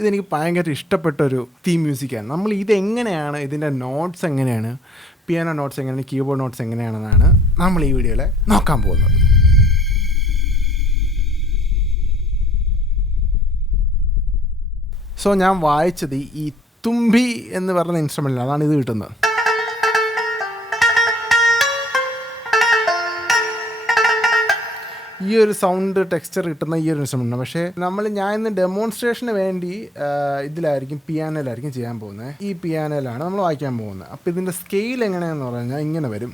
ഇതെനിക്ക് ഭയങ്കര ഇഷ്ടപ്പെട്ടൊരു തീം മ്യൂസിക്കാണ്. നമ്മൾ ഇതെങ്ങനെയാണ്, ഇതിൻ്റെ നോട്ട്സ് എങ്ങനെയാണ്, പിയാനോ നോട്ട്സ് എങ്ങനെയാണ്, കീബോർഡ് നോട്ട്സ് എങ്ങനെയാണെന്നാണ് നമ്മൾ ഈ വീഡിയോയിൽ നോക്കാൻ പോകുന്നത്. സോ ഞാൻ വായിച്ചത് ഈ തുമ്പി എന്ന് പറയുന്ന ഇൻസ്ട്രുമെൻ്റിലാണ്, അതാണ് ഇത് കിട്ടുന്നത്. ഈ ഒരു സൗണ്ട് ടെക്സ്ചർ കിട്ടുന്ന ഈ ഒരു ഇൻസ്ട്രുമെൻ്റാണ്. പക്ഷേ ഞാൻ ഇന്ന് ഡെമോൺസ്ട്രേഷന് വേണ്ടി ഇതിലായിരിക്കും, പിയാനോയിലായിരിക്കും ചെയ്യാൻ പോകുന്നത്. ഈ പിയാനോയിലാണ് നമ്മൾ വായിക്കാൻ പോകുന്നത്. അപ്പോൾ ഇതിൻ്റെ സ്കെയിൽ എങ്ങനെയാണെന്ന് പറഞ്ഞാൽ ഇങ്ങനെ വരും.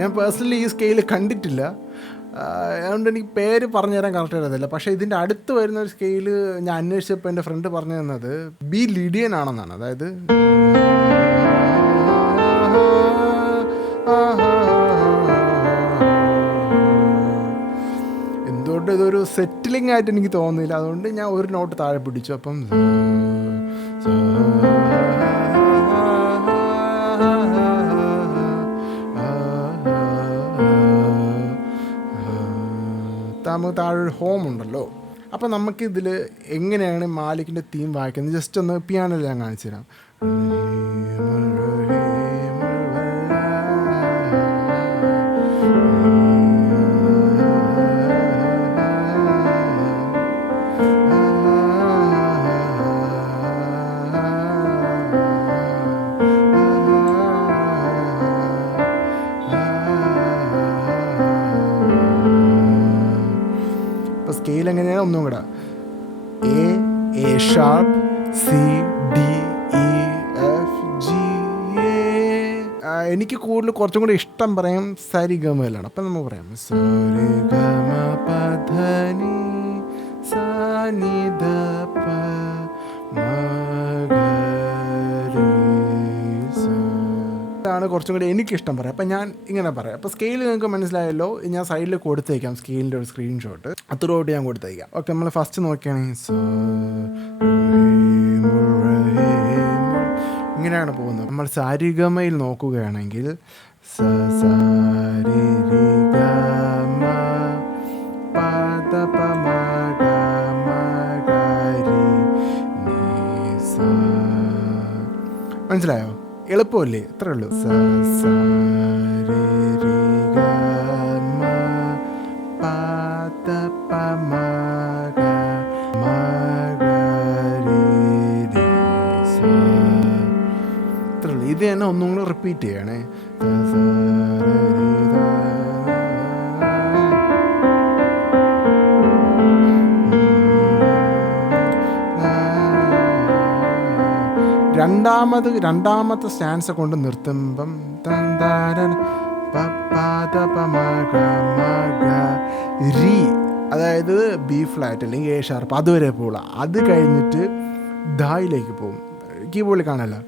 ഞാൻ പേഴ്സണലി ഈ സ്കെയിൽ കണ്ടിട്ടില്ല, അതുകൊണ്ട് എനിക്ക് പേര് പറഞ്ഞു തരാൻ കറക്റ്റ് അറിയത്തില്ല. പക്ഷേ ഇതിൻ്റെ അടുത്ത് വരുന്ന ഒരു സ്കെയില് ഞാൻ അന്വേഷിച്ചപ്പോൾ എൻ്റെ ഫ്രണ്ട് പറഞ്ഞു തന്നത് ബി ലിഡിയൻ ആണെന്നാണ്. അതായത് എന്തുകൊണ്ട് ഇതൊരു സെറ്റിലിംഗ് ആയിട്ട് എനിക്ക് തോന്നുന്നില്ല. അതുകൊണ്ട് ഞാൻ ഒരു നോട്ട് താഴെ പിടിച്ചു. അപ്പം നമുക്ക് താഴെ ഒരു ഹോം ഉണ്ടല്ലോ. അപ്പോൾ നമുക്കിതിൽ എങ്ങനെയാണ് മാലിക്കിൻ്റെ തീം വായിക്കുന്നത് ജസ്റ്റ് ഒന്ന് പിയാനോയിൽ ഞാൻ കാണിച്ചു തരാം. സ്കെയിൽ എങ്ങനെയാണ് ഒന്നും കൂടെ, A sharp, C D E F G A. എനിക്ക് കൂടുതൽ കുറച്ചും കൂടി ഇഷ്ടം പറയാം സരിഗമയിലാണ്. അപ്പം നമുക്ക് പറയാം സരിഗമ പധനി സാനിധ പ ാണ് കുറച്ചും കൂടി എനിക്കിഷ്ടം പറയാം. അപ്പം ഞാൻ ഇങ്ങനെ പറയാം. അപ്പോൾ സ്കെയിൽ നിങ്ങൾക്ക് മനസ്സിലായല്ലോ. ഞാൻ സൈഡിൽ കൊടുത്തേക്കാം സ്കെയിലിൻ്റെ ഒരു സ്ക്രീൻഷോട്ട്, അത്രയോട്ട് ഞാൻ കൊടുത്തേക്കാം. ഓക്കെ, നമ്മൾ ഫസ്റ്റ് നോക്കുകയാണെങ്കിൽ ഇങ്ങനെയാണ് പോകുന്നത്. നമ്മൾ സാരിഗമയിൽ നോക്കുകയാണെങ്കിൽ മനസ്സിലായോ? എളുപ്പമല്ലേ? ഇത്രേ ഉള്ളൂ. ഇത് തന്നെ ഒന്നും കൂടെ റിപ്പീറ്റ് ചെയ്യണേ. രണ്ടാമത്തെ സ്റ്റാൻസ കൊണ്ട് നിർത്തുമ്പം രി, അതായത് ബി ഫ്ലാറ്റ് അല്ലെങ്കിൽ എ ഷാർപ്പ് അതുവരെ പോവുക. അത് കഴിഞ്ഞിട്ട് ധായിലേക്ക് പോകും. കീബോർഡിൽ കാണല്ലോ.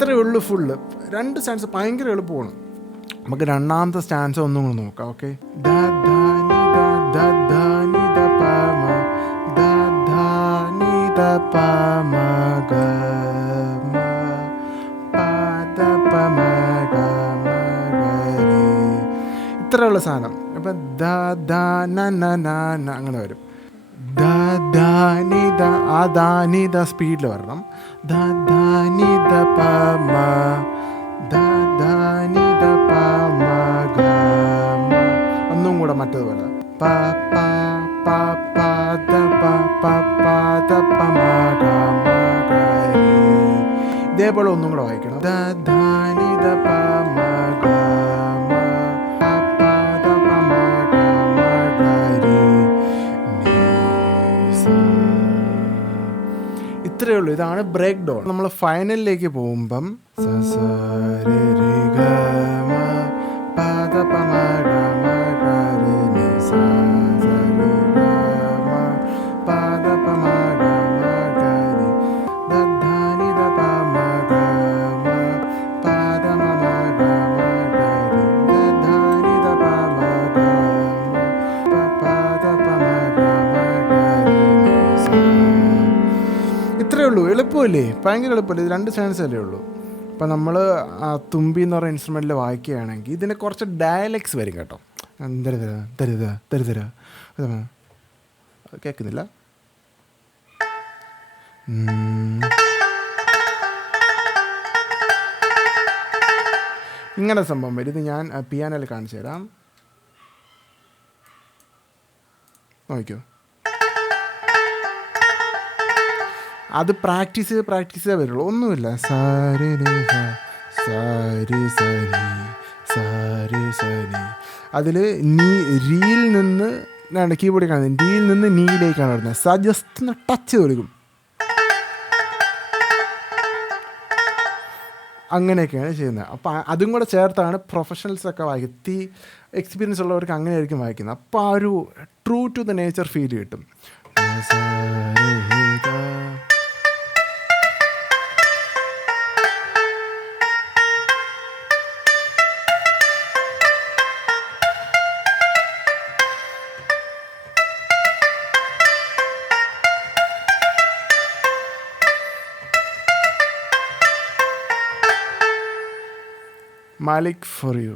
ഇത്രയേ ഉള്ളൂ ഫുള്ള്. രണ്ട് സ്റ്റാൻസ് ഭയങ്കര എളുപ്പമാണ്. നമുക്ക് രണ്ടാമത്തെ സ്റ്റാൻസ് ഒന്നും കൂടെ നോക്കാം. ഓക്കെ, ഇത്രയുള്ള സാധനം. അപ്പം അങ്ങനെ വരും. ആ സ്പീഡിൽ വരണം. ഒന്നും കൂടെ മറ്റതുപോലെ ഇതേപോലെ ഒന്നും കൂടെ വായിക്കണം. ഇത്രയേ ഉള്ളൂ. ഇതാണ് ബ്രേക്ക് ഡൗൺ. നമ്മൾ ഫൈനലിലേക്ക് പോകുമ്പം ഇത്രയേ ഉള്ളൂ. എളുപ്പമല്ലേ? ഭയങ്കര എളുപ്പമല്ലേ? ഇത് 2 ചാൻസ് അല്ലേ ഉള്ളൂ. അപ്പം നമ്മൾ തുമ്പി എന്ന് പറയുന്ന ഇൻസ്ട്രുമെൻറ്റിൽ വായിക്കുകയാണെങ്കിൽ ഇതിന് കുറച്ച് ഡയലക്ട്സ് വരും കേട്ടോ. തരുതര തരുത തരുതര കേൾക്കുന്നില്ല. ഇങ്ങനെ സംഭവം വരും. ഇത് ഞാൻ പിയാനോയിൽ കാണിച്ചു തരാം, നോക്കിയോ. അത് പ്രാക്ടീസ് ചെയ്തേ വരുള്ളൂ, ഒന്നുമില്ല. സാരി സാരി സരി സാരി സരി. അതിൽ റീയിൽ നിന്ന് കീബോർഡിൽ കാണുന്നത് ഡിയിൽ നിന്ന് നീയിലേക്കാണ് വരുന്നത്. ജസ്റ്റ് ഒന്ന് ടച്ച് ചെയ്ത് കൊടുക്കും, അങ്ങനെയൊക്കെയാണ് ചെയ്യുന്നത്. അപ്പോൾ അതും കൂടെ ചേർത്താണ് പ്രൊഫഷണൽസൊക്കെ വായിക്കുന്നത്. എക്സ്പീരിയൻസ് ഉള്ളവർക്ക് അങ്ങനെയായിരിക്കും വായിക്കുന്നത്. അപ്പോൾ ആ ഒരു true to the nature feel കിട്ടും. Malik for you.